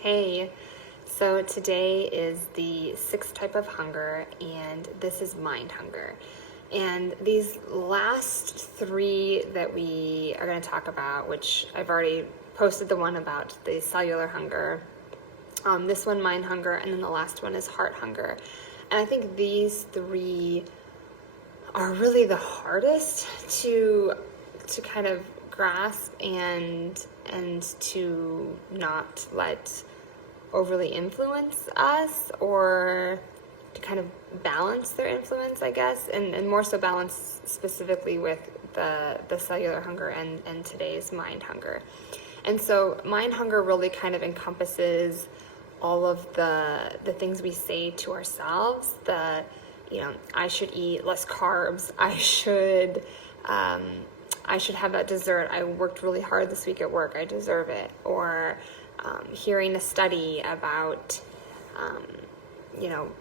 Hey, so today is the 6th type of hunger, and this is mind hunger. And these last 3 that we are going to talk about, which I've already posted the one about the cellular hunger, this one mind hunger, and then the last one is heart hunger. And I think these 3 are really the hardest to kind of grasp and to not let overly influence us, or to kind of balance their influence, I guess, and more so balance specifically with the cellular hunger and today's mind hunger. And so mind hunger really kind of encompasses all of the things we say to ourselves. I should eat less carbs. I should have that dessert. I worked really hard this week at work. I deserve it. Or hearing a study about,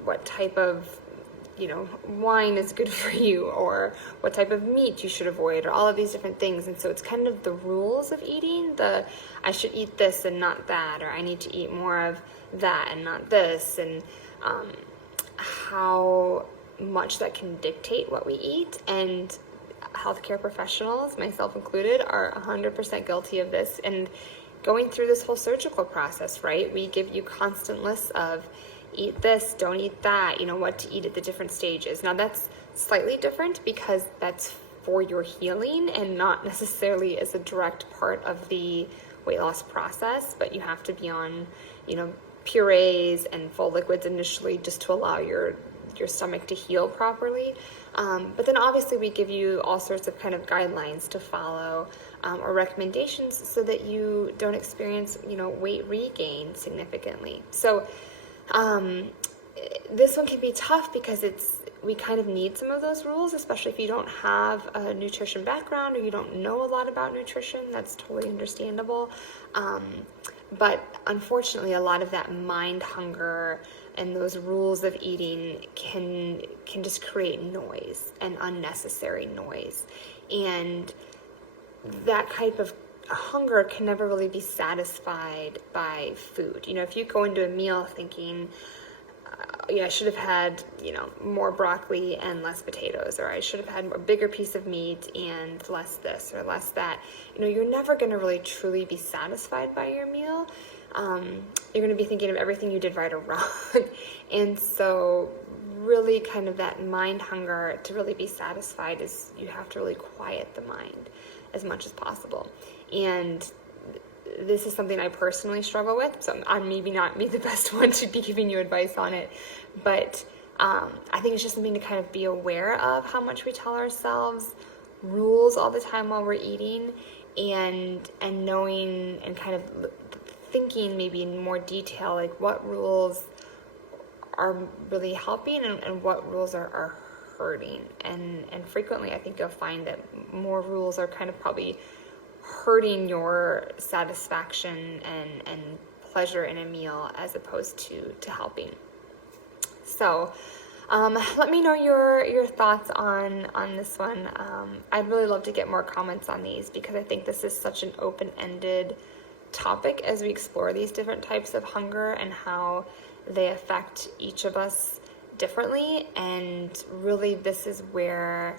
what type of, wine is good for you, or what type of meat you should avoid, or all of these different things. And so it's kind of the rules of eating, I should eat this and not that, or I need to eat more of that and not this, and how much that can dictate what we eat. And healthcare professionals, myself included, are 100% guilty of this. And going through this whole surgical process, right? We give you constant lists of eat this, don't eat that, what to eat at the different stages. Now that's slightly different because that's for your healing and not necessarily as a direct part of the weight loss process, but you have to be on, purees and full liquids initially just to allow your stomach to heal properly. But then obviously we give you all sorts of kind of guidelines to follow, or recommendations so that you don't experience, weight regain significantly. So this one can be tough because we kind of need some of those rules, especially if you don't have a nutrition background or you don't know a lot about nutrition. That's totally understandable. But unfortunately, a lot of that mind hunger and those rules of eating can just create noise and unnecessary noise. And that type of hunger can never really be satisfied by food. If you go into a meal thinking, I should have had, more broccoli and less potatoes, or I should have had a bigger piece of meat and less this or less that, you're never going to really truly be satisfied by your meal. You're going to be thinking of everything you did right or wrong. And so really kind of that mind hunger, to really be satisfied, is you have to really quiet the mind as much as possible. And this is something I personally struggle with, so I'm maybe not be the best one to be giving you advice on it, but I think it's just something to kind of be aware of, how much we tell ourselves rules all the time while we're eating, and knowing and kind of thinking maybe in more detail, like what rules are really helping and what rules are hurting. And frequently I think you'll find that more rules are kind of probably hurting your satisfaction and pleasure in a meal as opposed to helping. So let me know your thoughts on this one. I'd really love to get more comments on these, because I think this is such an open-ended topic as we explore these different types of hunger and how they affect each of us differently. And really, this is where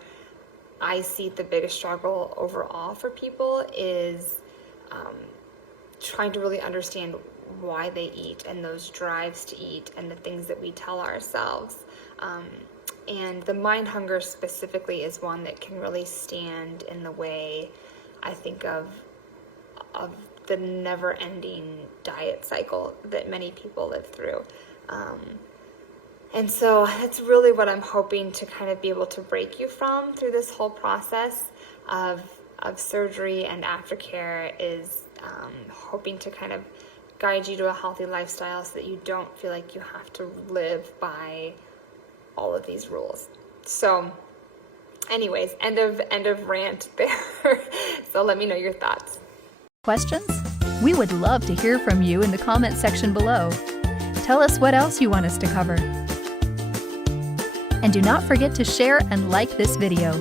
I see the biggest struggle overall for people is trying to really understand why they eat and those drives to eat and the things that we tell ourselves. And the mind hunger specifically is one that can really stand in the way, I think, of the never-ending diet cycle that many people live through. And so that's really what I'm hoping to kind of be able to break you from through this whole process of surgery and aftercare, is hoping to kind of guide you to a healthy lifestyle so that you don't feel like you have to live by all of these rules. So anyways, end of rant there. So let me know your thoughts. Questions? We would love to hear from you in the comment section below. Tell us what else you want us to cover. And do not forget to share and like this video.